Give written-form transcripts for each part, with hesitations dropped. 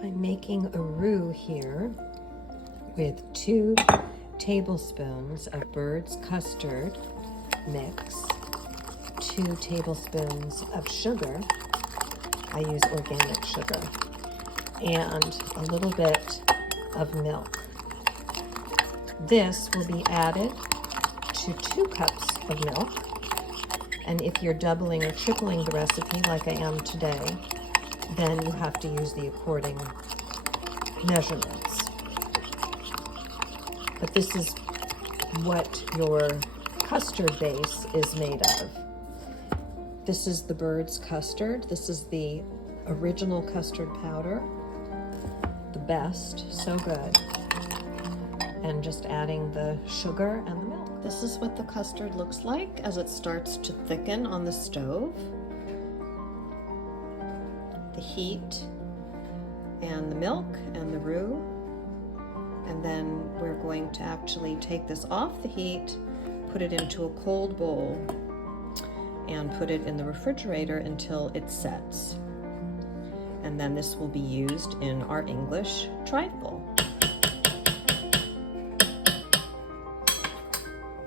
I'm making a roux here with 2 tablespoons of bird's custard mix, 2 tablespoons of sugar. I use organic sugar, and a little bit of milk. This will be added to 2 cups of milk, and if you're doubling or tripling the recipe like I am today, then you have to use the according measurements. But this is what your custard base is made of. This is the bird's custard. This is the original custard powder, the best, so good. And just adding the sugar and the milk. This is what the custard looks like as it starts to thicken on the stove. The heat and the milk and the roux. And then we're going to actually take this off the heat, put it into a cold bowl, and put it in the refrigerator until it sets. And then this will be used in our English trifle.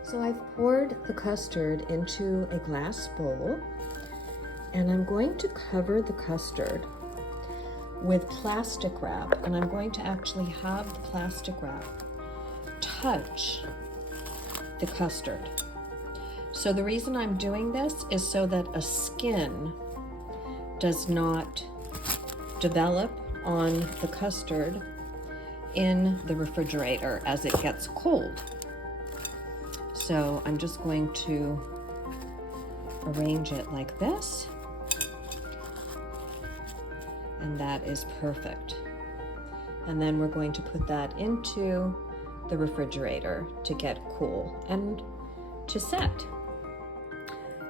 So I've poured the custard into a glass bowl, and I'm going to cover the custard with plastic wrap, and I'm going to actually have the plastic wrap touch the custard. So the reason I'm doing this is so that a skin does not develop on the custard in the refrigerator as it gets cold. So I'm just going to arrange it like this. And that is perfect. And then we're going to put that into the refrigerator to get cool and to set.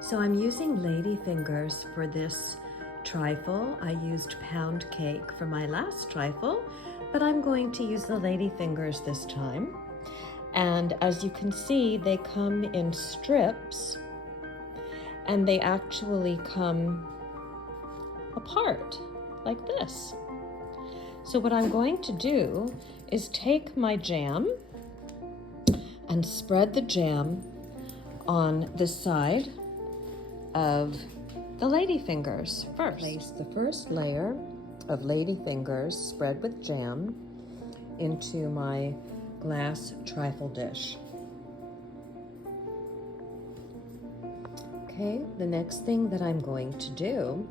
So I'm using lady fingers for this trifle. I used pound cake for my last trifle, but I'm going to use the lady fingers this time. And as you can see, they come in strips, and they actually come apart like this. So what I'm going to do is take my jam and spread the jam on the side of the ladyfingers first. Place the first layer of ladyfingers spread with jam into my glass trifle dish. Okay, the next thing that I'm going to do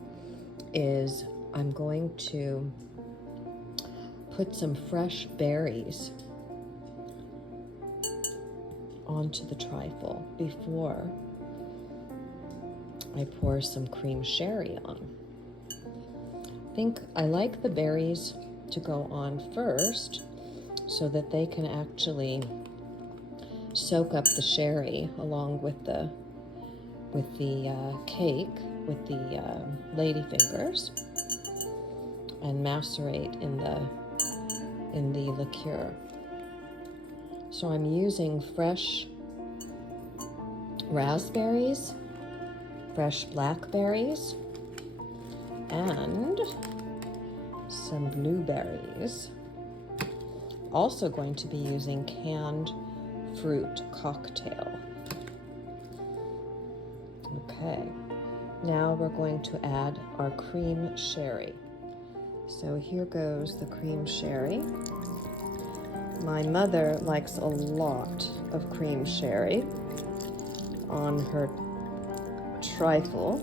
is I'm going to put some fresh berries onto the trifle before I pour some cream sherry on. I like the berries to go on first so that they can actually soak up the sherry along with the cake, with the ladyfingers, and macerate in the liqueur. So I'm using fresh raspberries, fresh blackberries, and some blueberries. Also going to be using canned fruit cocktail. Okay, now we're going to add our cream sherry. So here goes the cream sherry. My mother likes a lot of cream sherry on her trifle,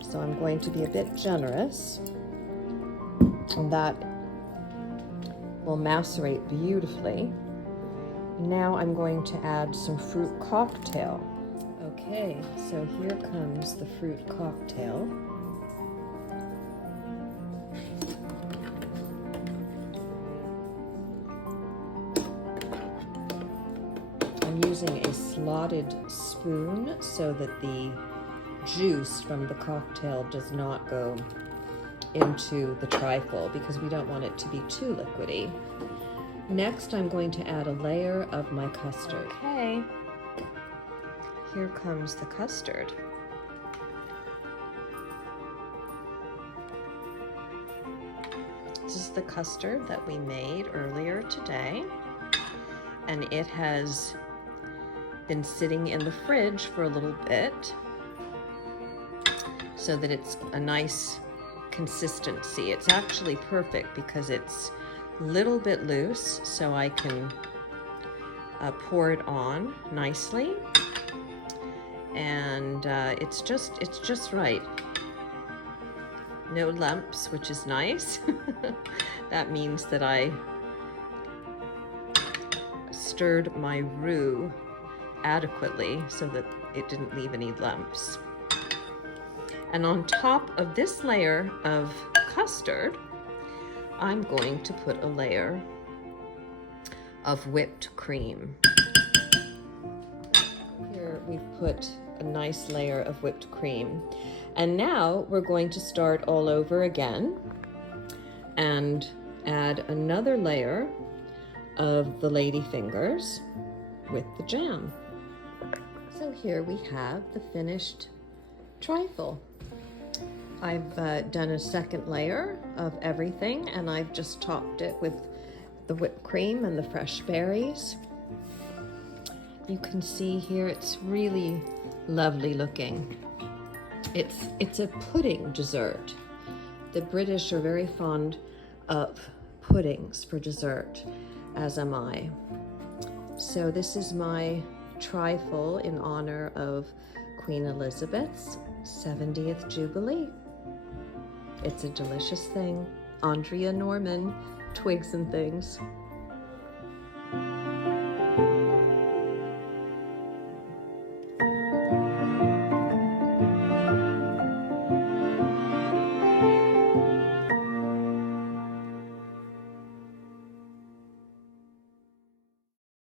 so I'm going to be a bit generous, and that will macerate beautifully. Now I'm going to add some fruit cocktail. Okay, so here comes the fruit cocktail. I'm using a slotted spoon so that the juice from the cocktail does not go into the trifle because we don't want it to be too liquidy. Next, I'm going to add a layer of my custard. Okay, here comes the custard. This is the custard that we made earlier today, and it has been sitting in the fridge for a little bit so that it's a nice consistency. It's actually perfect because it's a little bit loose, so I can pour it on nicely, and it's just right. No lumps, which is nice. That means that I stirred my roux adequately so that it didn't leave any lumps. And on top of this layer of custard, I'm going to put a layer of whipped cream. Here we've put a nice layer of whipped cream. And now we're going to start all over again and add another layer of the lady fingers with the jam. So here we have the finished trifle. I've done a second layer of everything, and I've just topped it with the whipped cream and the fresh berries. You can see here it's really lovely looking. It's a pudding dessert. The British are very fond of puddings for dessert, as am I. So this is my trifle in honor of Queen Elizabeth's 70th Jubilee. It's a delicious thing. Andrea Norman, Twigs and Things.